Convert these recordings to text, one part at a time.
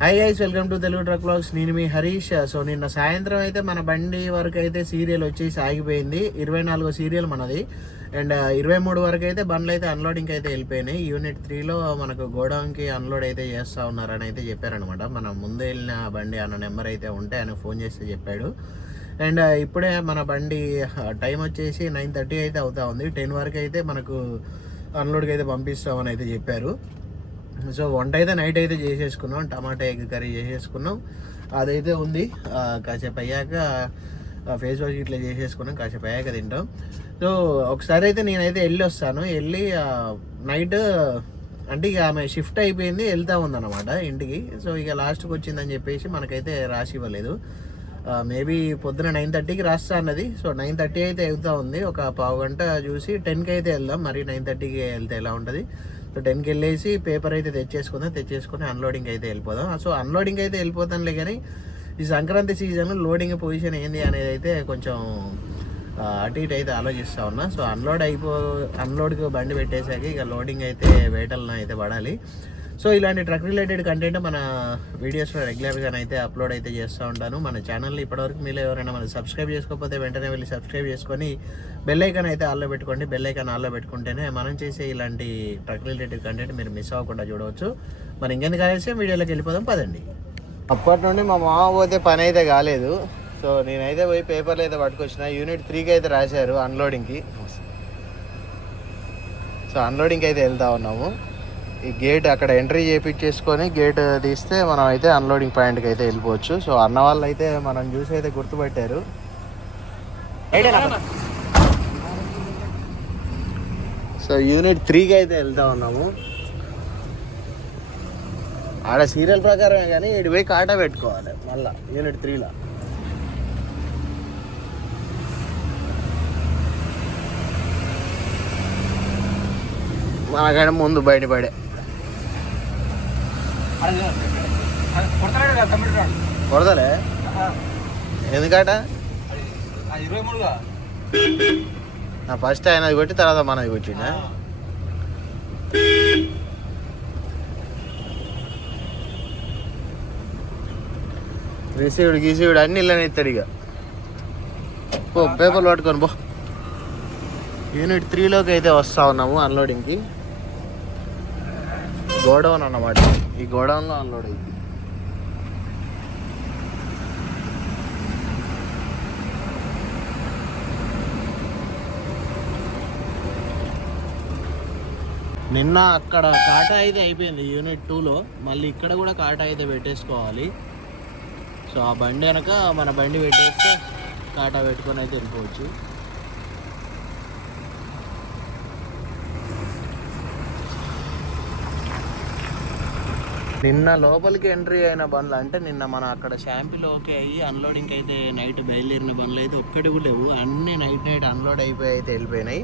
Hi guys, welcome to Telugu truck vlogs. నేను మీ Harish. So నిన్న సాయంత్రం అయితే మన బండి వరకు అయితే సీరియల్ వచ్చేసి ఆగిపోయింది. 24 సీరియల్ మనది. అండ్ 23 వరకు అయితే బండ్లు అయితే అన్లోడింగ్ అయితే వెళ్ళిపోయినాయి. యూనిట్ 3లో మనకు గోడౌన్కి అన్లోడ్ అయితే చేస్తూ ఉన్నారని అయితే చెప్పారనమాట. మనం ముందు వెళ్ళిన బండి అన్న నెంబర్ అయితే ఉంటే ఆయన ఫోన్ చేస్తే చెప్పాడు. అండ్ ఇప్పుడే మన బండి టైం వచ్చేసి 9:30 అయితే అవుతా ఉంది. 10 వరకు అయితే మనకు అన్లోడ్కి అయితే పంపిస్తామని అయితే చెప్పారు. సో వంట అయితే నైట్ అయితే చేసేసుకున్నాం. టమాటా ఎగ్ కర్రీ చేసేసుకున్నాం, అదైతే ఉంది. కాసేపు అయ్యాక ఫేస్ వాష్ ఇట్లా చేసేసుకున్నాం, కాసేపు అయ్యాక తింటాం. సో ఒకసారి అయితే నేనైతే వెళ్ళి వస్తాను. వెళ్ళి నైట్ అంటే ఇక ఆమె షిఫ్ట్ అయిపోయింది, వెళ్తూ ఉందన్నమాట ఇంటికి. సో ఇక లాస్ట్కి వచ్చిందని చెప్పేసి మనకైతే రాసి ఇవ్వలేదు. మేబీ పొద్దున 9:30కి రాస్తా అన్నది. సో 9:30 అయితే వెళ్తూ ఉంది. ఒక పావు గంట చూసి 10కి అయితే వెళ్దాం. మరి 9:30కి వెళ్తే ఎలా ఉంటుంది. సో 10కి వెళ్ళేసి పేపర్ అయితే తెచ్చేసుకొని అన్లోడింగ్ అయితే వెళ్ళిపోదాం. సో అన్లోడింగ్ అయితే వెళ్ళిపోతానులే, కానీ ఈ సంక్రాంతి సీజన్ లోడింగ్ పొజిషన్ ఏంది అనేది అయితే కొంచెం అటు ఇటు అయితే ఆలోచిస్తూ ఉన్నా. సో అన్లోడ్కి బండి పెట్టేశాక ఇక లోడింగ్ అయితే వేటలను అయితే పడాలి. సో ఇలాంటి ట్రక్ రిలేటెడ్ కంటెంట్ మన వీడియోస్లో రెగ్యులర్గానైతే అప్లోడ్ అయితే చేస్తూ ఉంటాను. మన ఛానల్ని ఇప్పటివరకు మీరు ఎవరైనా మనం సబ్స్క్రైబ్ చేసుకోకపోతే వెంటనే వెళ్ళి సబ్స్క్రైబ్ చేసుకొని బెల్ ఐకాన్ అయితే ఆన్లో పెట్టుకోండి. బెల్ ఐకాన్ ఆన్లో పెట్టుకుంటేనే మనం చేసే ఇలాంటి ట్రక్ రిలేటెడ్ కంటెంట్ మీరు మిస్ అవ్వకుండా చూడవచ్చు. మరి ఇంకెందుకు కాలేసి వీడియోలోకి వెళ్ళిపోదాం పదండి. అప్పటి నుండి మా మామ పోతే పని అయితే కాలేదు. సో నేనైతే పోయి పేపర్లు అయితే పట్టుకొచ్చిన. యూనిట్ 3కి అయితే రాశారు అన్లోడింగ్కి. సో అన్లోడింగ్కి అయితే వెళ్తూ ఉన్నాము. ఈ గేట్ అక్కడ ఎంట్రీ చేయించేసుకొని గేట్ తీస్తే మనం అయితే అన్లోడింగ్ పాయింట్కి అయితే వెళ్ళిపోవచ్చు. సో అన్న వాళ్ళు అయితే మనం చూసి అయితే గుర్తుపెట్టారు. సో యూనిట్ 3కి అయితే వెళ్తూ ఉన్నాము. ఆడ సీరియల్ ప్రకారమే, కానీ ఇటు పోయి కాటా పెట్టుకోవాలి మళ్ళీ యూనిట్ 3లో. మనకైనా ముందు బయటపడే కొడతలే ఎందుకట. ఫస్ట్ ఆయనది కొట్టి తర్వాత మనది కొట్టిండా. రిసీవ్డ్ అన్ని ఇళ్ళని ఇస్తాడు. ఇక పో పేపర్లు పట్టుకొని పో. యూనిట్ 3లోకి అయితే వస్తూ ఉన్నాము అన్లోడింగ్కి. గోడౌన్ అన్నమాట. ఈ గోడౌన్లో అన్లోడ్ అయింది. నిన్న అక్కడ కాటా అయితే అయిపోయింది యూనిట్ 2లో. మళ్ళీ ఇక్కడ కూడా కాటా అయితే పెట్టేసుకోవాలి. సో ఆ బండి వెనక మన బండి పెట్టేస్తే కాటా పెట్టుకొని అయితే వెళ్ళిపోవచ్చు. నిన్న లోపలికి ఎంట్రీ అయిన బండ్లు అంటే నిన్న మన అక్కడ షాంపీలో ఓకే అయ్యి అన్లోడింగ్కి అయితే నైట్ బయలుదేరిన బండ్లు అయితే ఒక్కటి కూడా లేవు. అన్నీ నైట్ అన్లోడ్ అయిపోయి అయితే వెళ్ళిపోయినాయి.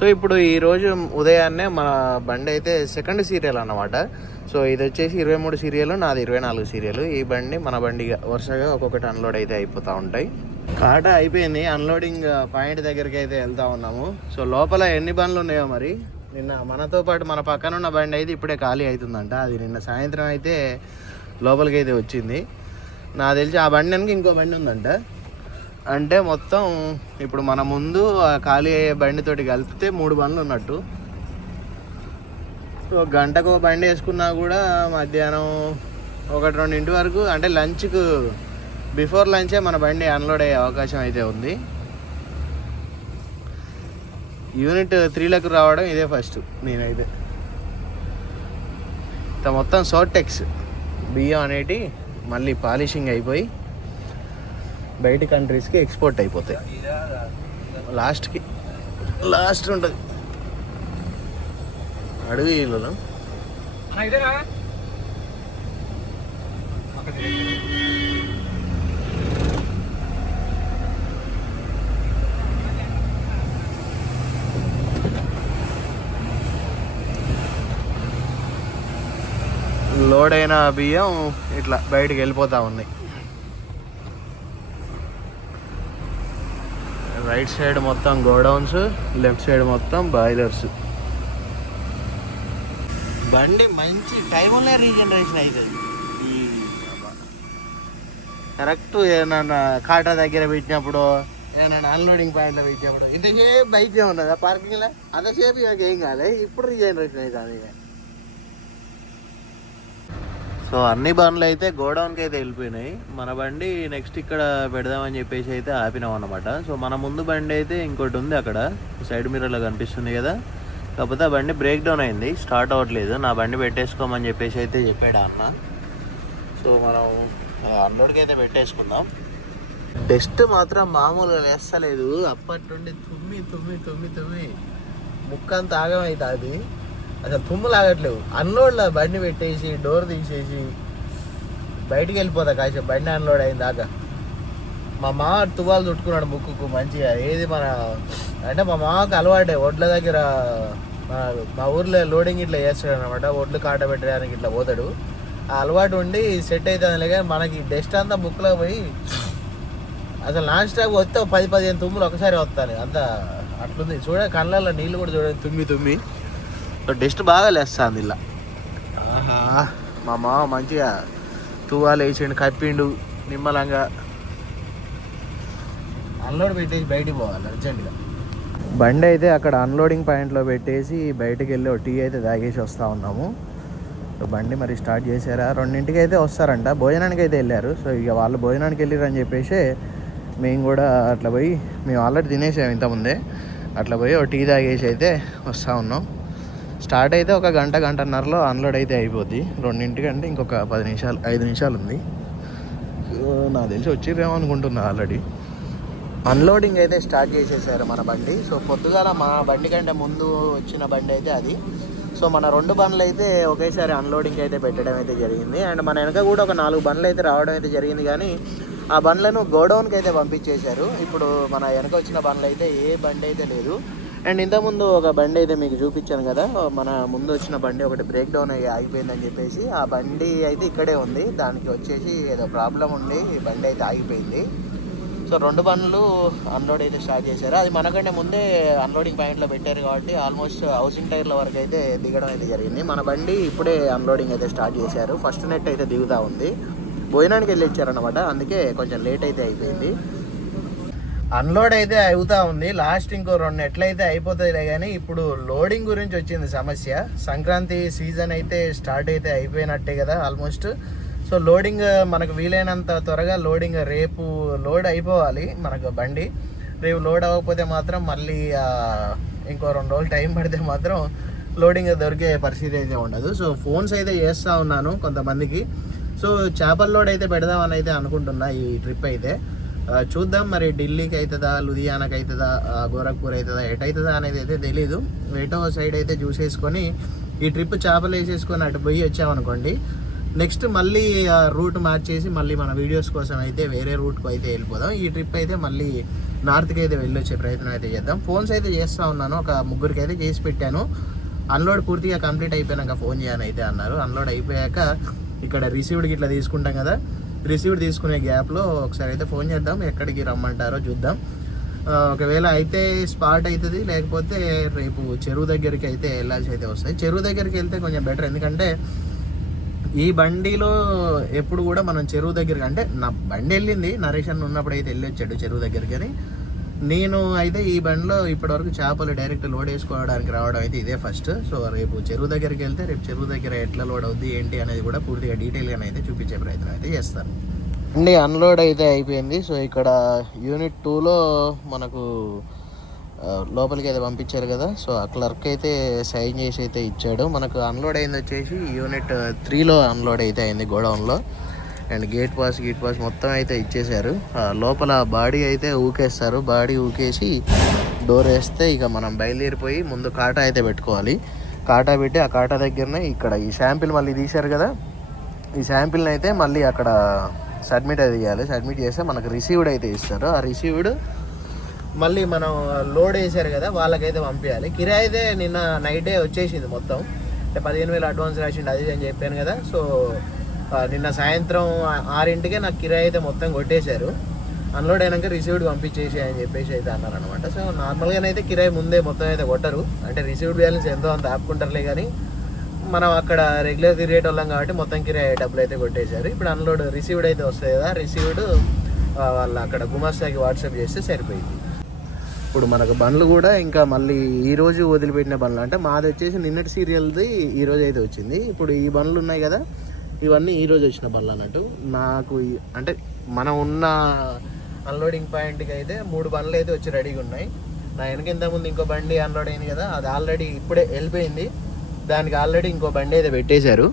సో ఇప్పుడు ఈరోజు ఉదయాన్నే మన బండి అయితే సెకండ్ సీరియల్ అన్నమాట. సో ఇది వచ్చేసి 23 సీరియల్, నాది 24 సీరియల్. ఈ బండి మన బండిగా వరుసగా ఒక్కొక్కటి అన్లోడ్ అయితే అయిపోతూ ఉంటాయి. కాటా అయిపోయింది. అన్లోడింగ్ పాయింట్ దగ్గరికి అయితే వెళ్తూ ఉన్నాము. సో లోపల ఎన్ని బండ్లు ఉన్నాయో మరి. నిన్న మనతో పాటు మన పక్కన ఉన్న బండి అయితే ఇప్పుడే ఖాళీ అవుతుందంట. అది నిన్న సాయంత్రం అయితే లోపలికి అయితే వచ్చింది. నాకు తెలిసి ఆ బండి వెనక ఇంకో బండి ఉందంట. అంటే మొత్తం ఇప్పుడు మన ముందు ఖాళీ అయ్యే బండితోటి కలిపితే 3 బండ్లు ఉన్నట్టు. ఒక గంటకు బండి వేసుకున్నా కూడా మధ్యాహ్నం 1-2 వరకు, అంటే లంచ్కు బిఫోర్ లంచే మన బండి అన్లోడ్ అయ్యే అవకాశం అయితే ఉంది. యూనిట్ 3లకు రావడం ఇదే ఫస్ట్. నేనైతే మొత్తం సోర్టెక్స్ బియ్యం అనేటి మళ్ళీ పాలిషింగ్ అయిపోయి బయట కంట్రీస్కి ఎక్స్పోర్ట్ అయిపోతాయి. లాస్ట్ ఉంటుంది అడుగు ఇల్లు. లోడ్ అయిన బియ్యం ఇట్లా బయటికి వెళ్ళిపోతూ ఉన్నాయి. రైట్ సైడ్ మొత్తం గోడౌన్స్, లెఫ్ట్ సైడ్ మొత్తం బాయిలర్స్. బండి మంచి టైంలో రీజనరేషన్ అవుతుంది. ఈ కరెక్ట్ ఏమన్నా కాటా దగ్గర పెట్టినప్పుడు ఏమన్నా అన్లోడింగ్ పాయింట్లో పెట్టినప్పుడు ఇంతసేపు బైక్లో ఉన్నదా పార్కింగ్లో అంతసేపు ఇక ఏం కాలే ఇప్పుడు రీజనరేషన్ అవుతుంది ఇక. సో అన్ని బండ్లు అయితే గోడౌన్కి అయితే వెళ్ళిపోయినాయి. మన బండి నెక్స్ట్ ఇక్కడ పెడదామని చెప్పేసి అయితే ఆపినాం అనమాట. సో మన ముందు బండి అయితే ఇంకోటి ఉంది అక్కడ సైడ్ మిర్రర్లో కనిపిస్తుంది కదా, కాకపోతే ఆ బండి బ్రేక్ డౌన్ అయింది, స్టార్ట్ అవ్వట్లేదు. నా బండి పెట్టేసుకోమని చెప్పేసి అయితే చెప్పాడు అన్న. సో మనం అన్లోడ్కి అయితే పెట్టేసుకుందాం. డస్ట్ మాత్రం మామూలుగా వేస్తలేదు, అప్పటి నుండి తుమ్మి తుమ్మి తుమ్మి తుమ్మి ముక్కంత ఆగమవుతుంది. అసలు తుమ్ము లాగట్లేవు. అన్లోడ్లో బండి పెట్టేసి డోర్ తీసేసి బయటికి వెళ్ళిపోతా కాసేపు బండి అన్లోడ్ అయిన దాకా. మా మామ తువాలు చుట్టుకున్నాడు ముక్కుకు మంచిగా. ఏది మన అంటే మా మామకు అలవాటే ఒడ్ల దగ్గర మా ఊర్లో లోడింగ్ ఇట్లా చేస్తాడు అనమాట. ఒడ్లు కాట పెట్టడానికి ఇట్లా పోతాడు. ఆ అలవాటు ఉండి సెట్ అవుతుంది. కానీ మనకి డస్ట్ అంతా ముక్కులో పోయి అసలు నాన్ స్టాప్ వస్తే 10-15 తుమ్ములు ఒకసారి వస్తాను అంత అట్లుంది. చూడ కళ్ళల్లో నీళ్ళు కూడా చూడండి తుమ్మి తుమ్మి. డస్ట్ బాగా లేస్తుంది ఇలా. ఆహా మా మామ మంచిగా తువాలు వేసిండు, కప్పిండు నిమ్మలంగా. అన్లోడ్ పెట్టేసి బయటికి పోవాలి అర్జెంటుగా. బండి అయితే అక్కడ అన్లోడింగ్ పాయింట్లో పెట్టేసి బయటకు వెళ్ళి టీ అయితే తాగేసి వస్తూ ఉన్నాము. బండి మరి స్టార్ట్ చేశారా, 2ంటికి అయితే వస్తారంట. భోజనానికి అయితే వెళ్ళారు. సో ఇక వాళ్ళు భోజనానికి వెళ్ళారని చెప్పేసి మేము కూడా అట్లా పోయి, మేము ఆల్రెడీ తినేసాము ఇంతకుముందే, అట్లా పోయి టీ తాగేసి అయితే వస్తూ ఉన్నాం. స్టార్ట్ అయితే ఒక గంటన్నరలో అన్లోడ్ అయితే అయిపోద్ది. 2ంటికి అంటే ఇంకొక 5 నిమిషాలు ఉంది. నాకు తెలిసి వచ్చిర్రేమో అనుకుంటున్నా. ఆల్రెడీ అన్లోడింగ్ అయితే స్టార్ట్ చేసేసారు మన బండి. సో పొద్దుగాల మా బండి కంటే ముందు వచ్చిన బండి అయితే అది. సో మన 2 బండ్లు అయితే ఒకేసారి అన్లోడింగ్ అయితే పెట్టడం అయితే జరిగింది. అండ్ మన వెనక కూడా ఒక 4 బండ్లు అయితే రావడం అయితే జరిగింది. కానీ ఆ బండ్లను గోడౌన్కి అయితే పంపించేశారు. ఇప్పుడు మన వెనక వచ్చిన బండ్లు అయితే ఏ బండి అయితే లేదు. అండ్ ఇంతకుముందు ఒక బండి అయితే మీకు చూపించాను కదా, మన ముందు వచ్చిన బండి ఒకటి బ్రేక్ డౌన్ అయ్యి ఆగిపోయిందని చెప్పేసి ఆ బండి అయితే ఇక్కడే ఉంది. దానికి వచ్చేసి ఏదో ప్రాబ్లం ఉండి బండి అయితే ఆగిపోయింది. సో 2 బండ్లు అన్లోడ్ అయితే స్టార్ట్ చేశారు. అది మనకంటే ముందే అన్లోడింగ్ పాయింట్లో పెట్టారు కాబట్టి ఆల్మోస్ట్ హౌసింగ్ టైర్ల వరకు అయితే దిగడం అయితే జరిగింది. మన బండి ఇప్పుడే అన్లోడింగ్ అయితే స్టార్ట్ చేశారు. ఫస్ట్ నెట్ అయితే దిగుతూ ఉంది. భోజనానికి వెళ్ళి ఇచ్చారనమాట, అందుకే కొంచెం లేట్ అయితే అయిపోయింది. అన్లోడ్ అయితే అవుతూ ఉంది. లాస్ట్ ఇంకో 2 నెట్లు అయితే అయిపోతుందిలే. కానీ ఇప్పుడు లోడింగ్ గురించి వచ్చింది సమస్య. సంక్రాంతి సీజన్ అయితే స్టార్ట్ అయితే అయిపోయినట్టే కదా ఆల్మోస్ట్. సో లోడింగ్ మనకు వీలైనంత త్వరగా లోడింగ్ రేపు లోడ్ అయిపోవాలి మనకు బండి. రేపు లోడ్ అవ్వకపోతే మాత్రం మళ్ళీ ఇంకో 2 రోజులు టైం పడితే మాత్రం లోడింగ్ దొరికే పరిస్థితి అయితే ఉండదు. సో ఫోన్స్ అయితే చేస్తూ ఉన్నాను కొంతమందికి. సో చేపల లోడ్ అయితే పెడదామని అయితే అనుకుంటున్నా ఈ ట్రిప్ అయితే. చూద్దాం మరి ఢిల్లీకి అవుతుందా, లుధియానాకి అవుతుందా, గోరఖ్పూర్ అవుతుందా, ఎటవుతుందా అనేది అయితే తెలీదు. ఎటో సైడ్ అయితే చూసేసుకొని ఈ ట్రిప్ చేపలు వేసేసుకొని అటు పోయి వచ్చామనుకోండి, నెక్స్ట్ మళ్ళీ రూట్ మార్చేసి మళ్ళీ మన వీడియోస్ కోసం అయితే వేరే రూట్కి అయితే వెళ్ళిపోదాం. ఈ ట్రిప్ అయితే మళ్ళీ నార్త్కి అయితే వెళ్ళొచ్చే ప్రయత్నం అయితే చేద్దాం. ఫోన్స్ అయితే చేస్తూ ఉన్నాను, ఒక 3కి అయితే చేసి పెట్టాను. అన్లోడ్ పూర్తిగా కంప్లీట్ అయిపోయాక ఫోన్ చేయని అయితే అన్నారు. అన్లోడ్ అయిపోయాక ఇక్కడ రిసీవ్డ్కి ఇట్లా తీసుకుంటాం కదా, రిసీవ్డ్ తీసుకునే గ్యాప్లో ఒకసారి అయితే ఫోన్ చేద్దాం, ఎక్కడికి రమ్మంటారో చూద్దాం. ఒకవేళ అయితే స్పాట్ అవుతుంది, లేకపోతే రేపు చెరువు దగ్గరికి అయితే వెళ్ళాల్సి అయితే వస్తుంది. చెరువు దగ్గరికి వెళ్తే కొంచెం బెటర్, ఎందుకంటే ఈ బండిలో ఎప్పుడు కూడా మనం చెరువు దగ్గరికి, అంటే నా బండి వెళ్ళింది నరేషన్ ఉన్నప్పుడు అయితే వెళ్ళొచ్చాడు చెరువు దగ్గరికి. అని నేను అయితే ఈ బండిలో ఇప్పటివరకు చేపలు డైరెక్ట్ లోడ్ వేసుకోవడానికి రావడం అయితే ఇదే ఫస్ట్. సో రేపు చెరువు దగ్గరికి వెళ్తే రేపు చెరువు దగ్గర ఎట్లా లోడ్ అవుద్ది ఏంటి అనేది కూడా పూర్తిగా డీటెయిల్గానే అయితే చూపించే ప్రయత్నం అయితే చేస్తాను. బండి అన్లోడ్ అయితే అయిపోయింది. సో ఇక్కడ యూనిట్ 2లో మనకు లోపలికి అయితే పంపించారు కదా, సో ఆ క్లర్క్ అయితే సైన్ చేసి అయితే ఇచ్చాడు. మనకు అన్లోడ్ అయింది వచ్చేసి యూనిట్ 3లో అన్లోడ్ అయితే అయింది గోడౌన్లో. అండ్ గేట్ పాస్ మొత్తం అయితే ఇచ్చేశారు. లోపల బాడీ అయితే ఊకేస్తారు. బాడీ ఊకేసి డోర్ వేస్తే ఇక మనం బయలుదేరిపోయి ముందు కాటా అయితే పెట్టుకోవాలి. కాటా పెట్టి ఆ కాటా దగ్గరనే ఇక్కడ ఈ శాంపిల్ మళ్ళీ తీశారు కదా, ఈ శాంపిల్ని అయితే మళ్ళీ అక్కడ సబ్మిట్ అయితే చేయాలి. సబ్మిట్ చేస్తే మనకు రిసీవ్డ్ అయితే ఇస్తారు. ఆ రిసీవ్డ్ మళ్ళీ మనం లోడ్ వేసారు కదా వాళ్ళకైతే పంపించాలి. కిరాయి అయితే నిన్న నైటే వచ్చేసింది మొత్తం. అంటే 15,000 అడ్వాన్స్ రాసిండు అది అని చెప్పాను కదా. సో నిన్న సాయంత్రం 6ంటికే నాకు కిరాయి అయితే మొత్తం కొట్టేశారు. అన్లోడ్ అయినాక రిసీవ్డ్ పంపించేసి అని చెప్పేసి అయితే అన్నారనమాట. సో నార్మల్గానైతే కిరాయి ముందే మొత్తం అయితే కొట్టరు, అంటే రిసీవ్డ్ బ్యాలెన్స్ ఎంతో అంత ఆపుకుంటారులే. కానీ మనం అక్కడ రెగ్యులర్ తిరిగేట వాళ్ళం కాబట్టి మొత్తం కిరాయి డబ్బులు అయితే కొట్టేశారు. ఇప్పుడు అన్లోడ్ రిసీవ్డ్ అయితే వస్తుంది కదా, రిసీవ్డ్ వాళ్ళు అక్కడ గుమాస్తాకి వాట్సాప్ చేస్తే సరిపోయింది. ఇప్పుడు మనకు బండ్లు కూడా ఇంకా మళ్ళీ ఈరోజు వదిలిపెట్టిన బండ్లు, అంటే మాది వచ్చేసి నిన్నటి సీరియల్ది ఈరోజు అయితే వచ్చింది. ఇప్పుడు ఈ బండ్లు ఉన్నాయి కదా, ఇవన్నీ ఈరోజు వచ్చిన బండ్లు అన్నట్టు. నాకు అంటే మనం ఉన్న అన్లోడింగ్ పాయింట్కి అయితే 3 బండ్లు అయితే వచ్చి రెడీగా ఉన్నాయి. నా వెనక ఇంతకుముందు ఇంకో బండి అన్లోడ్ అయింది కదా, అది ఆల్రెడీ ఇప్పుడే వెళ్ళిపోయింది. దానికి ఆల్రెడీ ఇంకో బండి అయితే పెట్టేశారు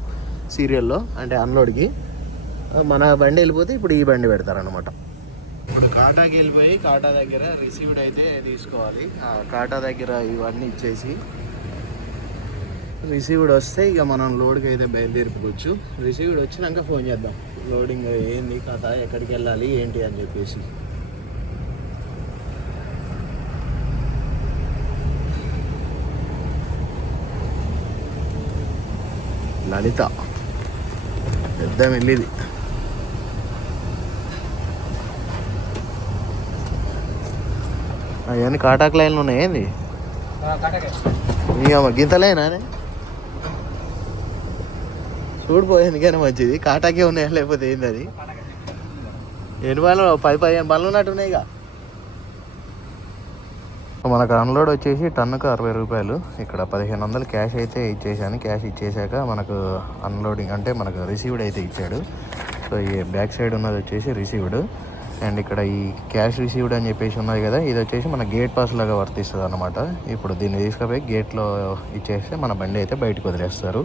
సీరియల్లో, అంటే అన్లోడ్కి. మన బండి వెళ్ళిపోతే ఇప్పుడు ఈ బండి పెడతారనమాట. ఇప్పుడు కాటాకి వెళ్ళిపోయి కాటా దగ్గర రిసీవ్డ్ అయితే తీసుకోవాలి. కాటా దగ్గర ఇవన్నీ ఇచ్చేసి రిసీవ్డ్ వస్తే ఇక మనం లోడ్కి అయితే బయలుదేరిపోవచ్చు. రిసీవ్డ్ వచ్చినాక ఫోన్ చేద్దాం, లోడింగ్ ఏంది కథ, ఎక్కడికి వెళ్ళాలి ఏంటి అని చెప్పేసి. లలిత పెద్ద వెళ్ళిది. అవన్నీ కాటాక్ లైన్లు ఉన్నాయి ఏంది గింతలేనా చూడిపోయి, ఎందుకైనా మంచిది. కాటాకే ఉన్నాయా లేకపోతే ఏంది అది? ఎన్ని బండ్లు? 10-15 బండ్లు ఉన్నట్టున్నాయి. ఇక మనకు అన్లోడ్ వచ్చేసి టన్నుకు 60 రూపాయలు. ఇక్కడ 1500 క్యాష్ అయితే ఇచ్చేసాను. క్యాష్ ఇచ్చేసాక మనకు అన్లోడింగ్ అంటే మనకు రిసీవ్డ్ అయితే ఇచ్చాడు. సో ఈ బ్యాక్ సైడ్ ఉన్నది వచ్చేసి రిసీవ్డ్, అండ్ ఇక్కడ ఈ క్యాష్ రిసీవ్డ్ అని చెప్పేసి ఉన్నది కదా, ఇది వచ్చేసి మన గేట్ పాస్ లాగా వర్తిస్తుంది అనమాట. ఇప్పుడు దీన్ని తీసుకుపోయి గేట్లో ఇచ్చేస్తే మన బండి అయితే బయటకు వదిలేస్తారు.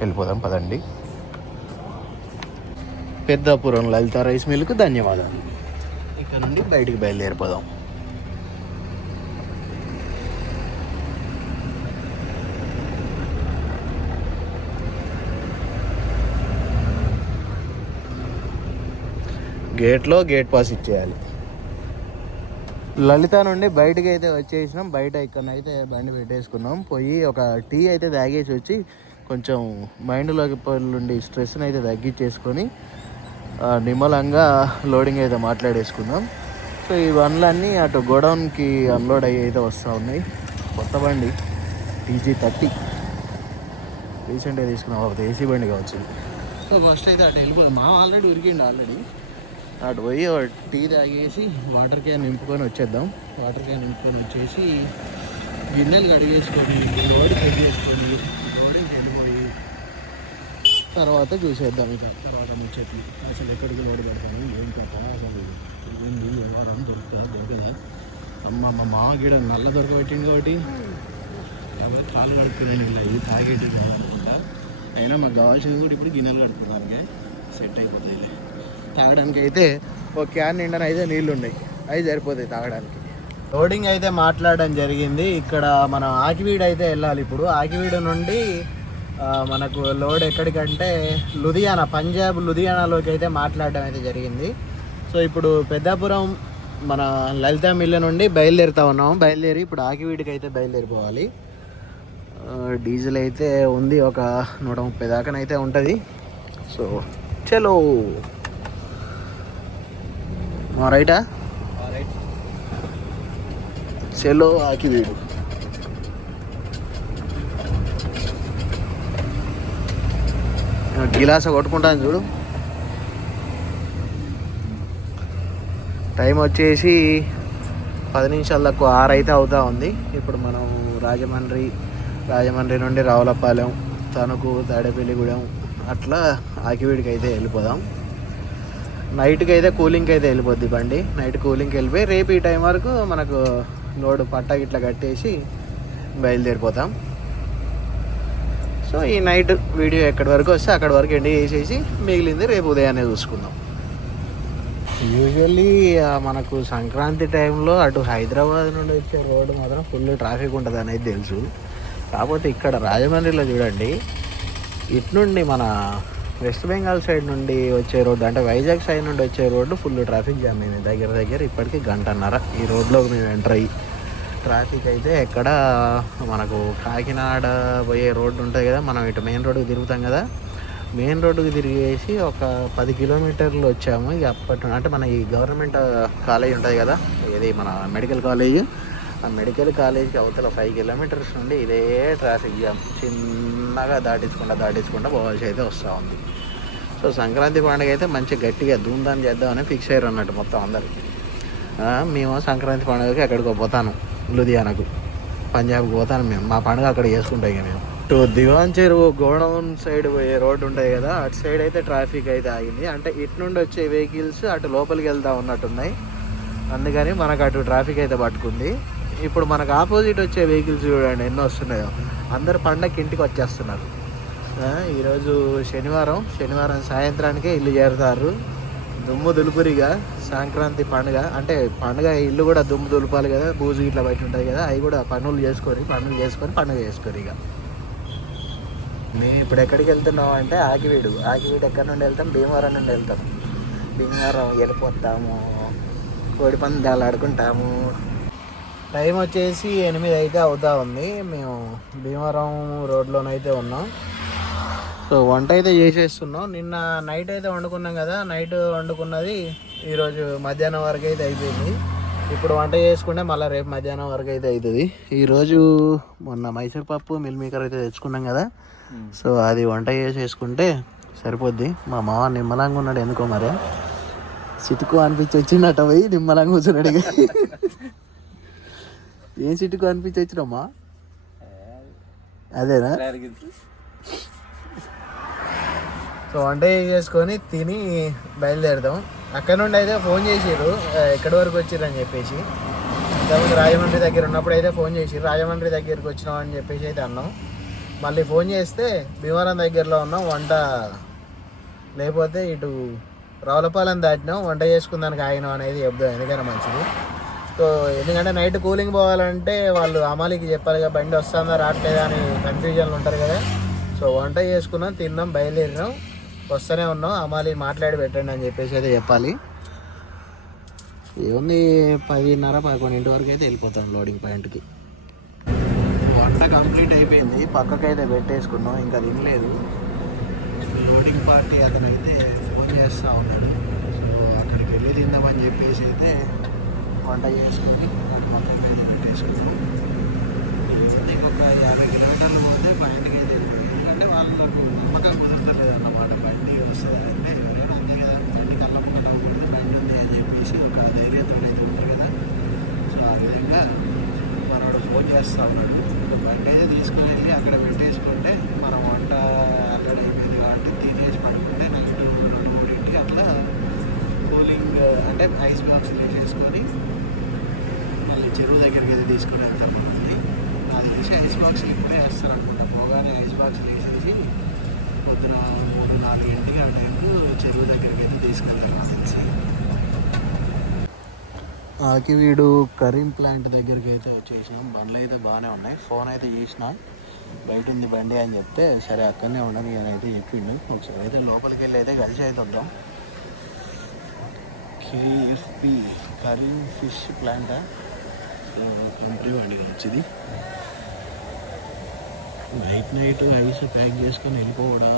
వెళ్ళిపోదాం పదండి. పెద్దాపురం లలిత రైస్ మిల్కు ధన్యవాదాలు. ఇక్కడ నుండి బయటికి బయలుదేరిపోదాం. గేట్లో గేట్ పాస్ ఇచ్చేయాలి. లలిత నుండి బయటకి అయితే వచ్చేసినాం. బయట ఇక్కడనైతే బండి పెట్టేసుకున్నాం. పోయి ఒక టీ అయితే తాగేసి వచ్చి కొంచెం మైండ్లోకి నుండి స్ట్రెస్ని అయితే తగ్గించేసుకొని నిమ్మలంగా లోడింగ్ అయితే మాట్లాడేసుకుందాం. సో ఈ బండ్లన్నీ అటు గోడౌన్కి అన్లోడ్ అయ్యి అయితే వస్తూ ఉన్నాయి. కొత్త బండి TG30 రీసెంట్గా తీసుకున్నాం, ఒక ఏసీ బండి కావచ్చు. సో ఫస్ట్ అయితే అటు వెళ్ళిపోదు. మా ఆల్రెడీ ఉరికిండి, ఆల్రెడీ అటు పోయి టీ తాగేసి వాటర్ క్యాన్ నింపుకొని వచ్చేద్దాం. వాటర్ క్యాన్ నింపుకొని వచ్చేసి గిన్నెలు కడిగేసుకొని లోడ్ కట్ చేసుకొని లోడింగ్ వెళ్ళిపోయి తర్వాత చూసేద్దాం. ఇక తర్వాత ముచ్చట్లు అసలు ఎక్కడికి లోడ్ పెడతాను ఏం కదా, అసలు ఏంది ఎవరైనా దొరకదా. అమ్మ మా గిడ నల్ల దొరకబెట్టింది కాబట్టి కాబట్టి కాలు కడుక్కున్నాను. ఇలా ఇది తాగేటి కాదనుకుంటా. అయినా మాకు కావాల్సింది కూడా ఇప్పుడు గిన్నెలు కడుక్కోవడానికి సెట్ అయిపోతుంది. తాగడానికి అయితే ఒక క్యాన్ నిండా అయితే నీళ్ళు ఉన్నాయి, అవి సరిపోతాయి తాగడానికి. లోడింగ్ అయితే మాట్లాడడం జరిగింది. ఇక్కడ మనం ఆకివీడు అయితే వెళ్ళాలి. ఇప్పుడు ఆకివీడు నుండి మనకు లోడ్ ఎక్కడికంటే లుధియానా, పంజాబ్ లుధియానాలోకి అయితే మాట్లాడడం అయితే జరిగింది. సో ఇప్పుడు పెద్దాపురం మన లలిత మిల్ నుండి బయలుదేరుతా ఉన్నాము. బయలుదేరి ఇప్పుడు ఆకివీడికి అయితే బయలుదేరిపోవాలి. డీజిల్ అయితే ఉంది, ఒక 130 దాకానైతే ఉంటుంది. సో చలో రైటా, చలో ఆకివీడు. గిలాస కొట్టుకుంటాను చూడు. టైం వచ్చేసి 10 నిమిషాలు తక్కువ 6 అయితే అవుతూ ఉంది. ఇప్పుడు మనం రాజమండ్రి నుండి రావులపాలెం, తణుకు, తాడేపల్లిగూడెం అట్లా ఆకివీడికి అయితే వెళ్ళిపోదాం. నైట్కి అయితే కూలింగ్కి అయితే వెళ్ళిపోద్ది బండి. నైట్ కూలింగ్కి వెళ్ళిపోయి రేపు ఈ టైం వరకు మనకు లోడ్ పట్టా ఇట్లా కట్టేసి బయలుదేరిపోతాం. సో ఈ నైట్ వీడియో ఎక్కడి వరకు వస్తే అక్కడి వరకు ఎండ్ చేసేసి మిగిలింది రేపు ఉదయాన్నే చూసుకుందాం. యూజువల్లీ మనకు సంక్రాంతి టైంలో అటు హైదరాబాద్ నుండి వచ్చే రోడ్డు మాత్రం ఫుల్ ట్రాఫిక్ ఉంటుంది అనేది తెలుసు. కాకపోతే ఇక్కడ రాజమండ్రిలో చూడండి, ఇటు నుండి మన వెస్ట్ బెంగాల్ సైడ్ నుండి వచ్చే రోడ్డు, అంటే వైజాగ్ సైడ్ నుండి వచ్చే రోడ్డు ఫుల్ ట్రాఫిక్ జామ్ అయింది. దగ్గర ఇప్పటికీ 1.5 గంట ఈ రోడ్లోకి మేము ఎంటర్ అయ్యి. ట్రాఫిక్ అయితే ఎక్కడ మనకు కాకినాడ పోయే రోడ్డు ఉంటుంది కదా, మనం ఇటు మెయిన్ రోడ్డుకి తిరుగుతాం కదా, మెయిన్ రోడ్డుకి తిరిగేసి ఒక 10 కిలోమీటర్లు వచ్చాము. ఇక అప్పటి అంటే మన ఈ గవర్నమెంట్ కాలేజ్ ఉంటుంది కదా, ఇది మన మెడికల్ కాలేజ్, ఆ మెడికల్ కాలేజ్కి అవతల 5 కిలోమీటర్స్ నుండి ఇదే ట్రాఫిక్ జామ్, చిన్నగా దాటించుకుంటా పోవాల్సి అయితే వస్తూ ఉంది. సో సంక్రాంతి పండుగ అయితే మంచి గట్టిగా ధూమ్ధాం చేద్దామని ఫిక్స్ అయ్యారు అన్నట్టు మొత్తం అందరు. మేము సంక్రాంతి పండుగకి ఎక్కడికో పోతాను, లూధియానాకు, పంజాబ్కి పోతాను. మేము మా పండుగ అక్కడ చేసుకుంటాం. ఇక మేము దివాన్ చెరువు గోడౌన్ సైడ్ పోయే రోడ్డు ఉంటాయి కదా, అటు సైడ్ అయితే ట్రాఫిక్ అయితే ఆగింది. అంటే ఇటు నుండి వచ్చే వెహికల్స్ అటు లోపలికి వెళ్తూ ఉన్నట్టున్నాయి, అందుకని మనకు అటు ట్రాఫిక్ అయితే పట్టుకుంది. ఇప్పుడు మనకు ఆపోజిట్ వచ్చే వెహికల్స్ చూడండి ఎన్నో వస్తున్నాయో. అందరు పండగకి ఇంటికి వచ్చేస్తున్నారు. ఈరోజు శనివారం సాయంత్రానికే ఇల్లు చేరుతారు. దుమ్ము దులుపురిగా సంక్రాంతి పండుగ అంటే పండుగ ఇల్లు కూడా దుమ్ము దులపాలి కదా, బూజు ఇట్లా బయట ఉంటాయి కదా, అవి కూడా పనులు చేసుకొని పండుగ చేసుకోరు. ఇక మేము ఇప్పుడు ఎక్కడికి వెళ్తున్నాం అంటే ఆకివీడు ఎక్కడి నుండి వెళ్తాం, భీమవరం నుండి వెళ్తాం. భీమవరం వెళ్ళిపోతాము, కోడి పందాలు ఆడుకుంటాము. టైం వచ్చేసి 8 అయితే అవుతా ఉంది. మేము భీమవరం రోడ్లోనైతే ఉన్నాం. సో వంట అయితే చేసేస్తున్నాం. నిన్న నైట్ అయితే వండుకున్నాం కదా, నైట్ వండుకున్నది ఈరోజు మధ్యాహ్నం వరకు అయితే అయిపోయింది. ఇప్పుడు వంట చేసుకుంటే మళ్ళీ రేపు మధ్యాహ్నం వరకు అయితే అవుతుంది. ఈరోజు మొన్న మైసూర్ పప్పు మిల్ మేకర్ అయితే తెచ్చుకున్నాం కదా, సో అది వంట చేసుకుంటే సరిపోద్ది. మా మామ నిమ్మలంగా ఉన్నాడు ఎందుకో మరి, సిటుకు అనిపించి వచ్చిందట, పోయి నిమ్మలంగా కూర్చున్నాడు. ఏం సిటుకు అనిపించి వచ్చినమ్మా? అదేనా? సో వంట చేసుకొని తిని బయలుదేరుదాం. అక్కడ నుండి అయితే ఫోన్ చేసిర్రు ఎక్కడి వరకు వచ్చిర్రు అని చెప్పేసి. ఇంతకుముందు రాజమండ్రి దగ్గర ఉన్నప్పుడు అయితే ఫోన్ చేసిర్రు, రాజమండ్రి దగ్గరికి వచ్చినాం అని చెప్పేసి అయితే అన్నాం. మళ్ళీ ఫోన్ చేస్తే భీమవరం దగ్గరలో ఉన్నాం, వంట లేకపోతే ఇటు రావులపాలెం దాటినాం, వంట చేసుకుందానికి ఆగినాం అనేది చెప్దాం, ఎందుకైనా మంచిది. సో ఎందుకంటే నైట్ కూలింగ్ పోవాలంటే వాళ్ళు అమాలికి చెప్పాలి కదా, బండి వస్తుందా రావట్లేదా అని కన్ఫ్యూజన్లు ఉంటారు కదా. సో వంట చేసుకున్నాం, తిన్నాం, బయలుదేరినాం, వస్తూనే ఉన్నాం. అమాలి మాట్లాడి పెట్టండి అని చెప్పేసి అయితే చెప్పాలి. ఏముంది 10:30-11 వరకు అయితే వెళ్ళిపోతాం లోడింగ్ పాయింట్కి. వంట కంప్లీట్ అయిపోయింది, పక్కకైతే పెట్టేసుకున్నాం, ఇంకా తినలేదు. లోడింగ్ పార్టీ అతనైతే ఫోన్ చేస్తూ ఉన్నాడు. సో అక్కడికి వెళ్ళి తిందామని చెప్పేసి అయితే వంట చేసుకొని అటు పక్కకైతే పెట్టేసుకున్నాం. ఇంకొక 50 కిలోమీటర్లు పోతే పాయింట్కి అయితే వెళ్ళిపోయింది. ఎందుకంటే వాళ్ళకు నమ్మకం కుదరలేదన్నమాట, బండి వస్తుందంటే నేను ఉంది కదా, బండి కళ్ళమ్మకట అవ్వకూడదు, బండి ఉంది అని చెప్పేసి ఒక ధైర్యంతో అయితే ఉంటారు కదా. సో ఆ విధంగా మనోడు ఫోన్ చేస్తూ ఉన్నాడు. బండి అయితే తీసుకుని వెళ్ళి అక్కడ పెట్టేసుకుంటే మనం వంట ఆల్రెడీ అయిపోయింది కాబట్టి తినేసి పడుకుంటే నైట్ 2-3 అట్లా కూలింగ్ అంటే ఐస్ బాక్స్ వేసేసుకొని మళ్ళీ చెరువు దగ్గరికి అయితే తీసుకొని వెళ్తాం. మనల్ని అది వేసి ఐస్ బాక్స్లు ఇప్పుడే వేస్తారు అనుకుంటా, పోగానే ఐస్ బాక్స్ వేసేసి పొద్దున 3-4 ఆ టైంకు చెరువు దగ్గరికి అయితే తీసుకెళ్తారు నాకు తెలిసి. ఆకివీడు కరీం ప్లాంట్ దగ్గరికి అయితే వచ్చేసినాం. బండ్లు అయితే బాగానే ఉన్నాయి. ఫోన్ అయితే చేసిన బయట ఉంది బండి అని చెప్తే సరే అక్కడనే ఉండని అని అయితే చెప్పిండు. ఒకసారి అయితే లోపలికి వెళ్ళి అయితే కలిసి అయితే వద్దాం. KFP Karim fish plant company వాడికి వచ్చింది. నైట్ ఐస్ ప్యాక్ చేసుకొని వెళ్ళిపోవడా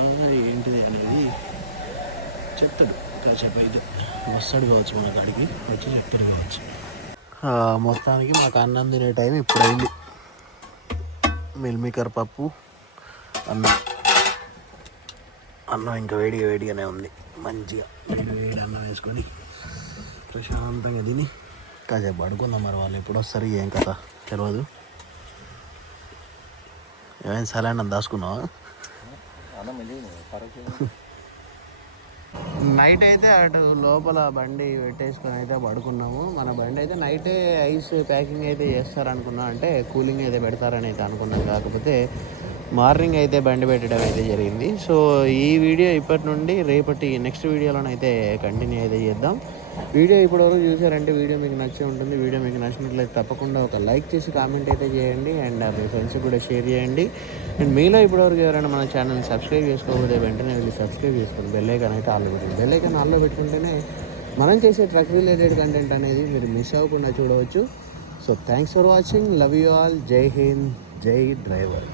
ఏంటిది అనేది చెప్తాడు. కాసేపు అయితే వస్తాడు కావచ్చు, మన కాడికి వచ్చి చెప్తాడు కావచ్చు. మొత్తానికి మాకు అన్నం తినే టైం ఇప్పుడు అయింది. మిల్ మేకర్ పప్పు అన్నం ఇంకా వేడిగానే ఉంది. మంచిగా వేడి అన్నం వేసుకొని ప్రశాంతంగా తిని కాసేపు పడుకుందాం. మరి వాళ్ళు ఎప్పుడు వస్తారు ఏం కథ తెలియదు. ఏమైనా సరే అన్నం దాచుకున్నావా? నైట్ అయితే అటు లోపల బండి పెట్టేసుకొని అయితే పడుకున్నాము. మన బండి అయితే నైటే ఐస్ ప్యాకింగ్ అయితే చేస్తారనుకున్నాం, అంటే కూలింగ్ అయితే పెడతారని అయితే అనుకున్నాం. కాకపోతే మార్నింగ్ అయితే బండి పెట్టడం అయితే జరిగింది. సో ఈ వీడియో ఇప్పటి నుండి రేపటి నెక్స్ట్ వీడియోలోనైతే కంటిన్యూ అయితే చేద్దాం. వీడియో ఇప్పటివరకు చూసారంటే వీడియో మీకు నచ్చే ఉంటుంది. వీడియో మీకు నచ్చినట్లయితే తప్పకుండా ఒక లైక్ చేసి కామెంట్ అయితే చేయండి, అండ్ మీ ఫ్రెండ్స్కి కూడా షేర్ చేయండి. అండ్ మీలో ఇప్పటివరకు ఎవరైనా మన ఛానల్ని సబ్స్క్రైబ్ చేసుకోకపోతే వెంటనే వెళ్ళి సబ్స్క్రైబ్ చేసుకోండి. బెల్ ఐకాన్ అయితే ఆల్లో పెట్టండి. బెల్ ఐకాన్ ఆల్లో పెట్టుకుంటేనే మనం చేసే ట్రక్ రిలేటెడ్ కంటెంట్ అనేది మీరు మిస్ అవ్వకుండా చూడవచ్చు. So thanks for watching. Love you all. జై హింద్. జై డ్రైవర్.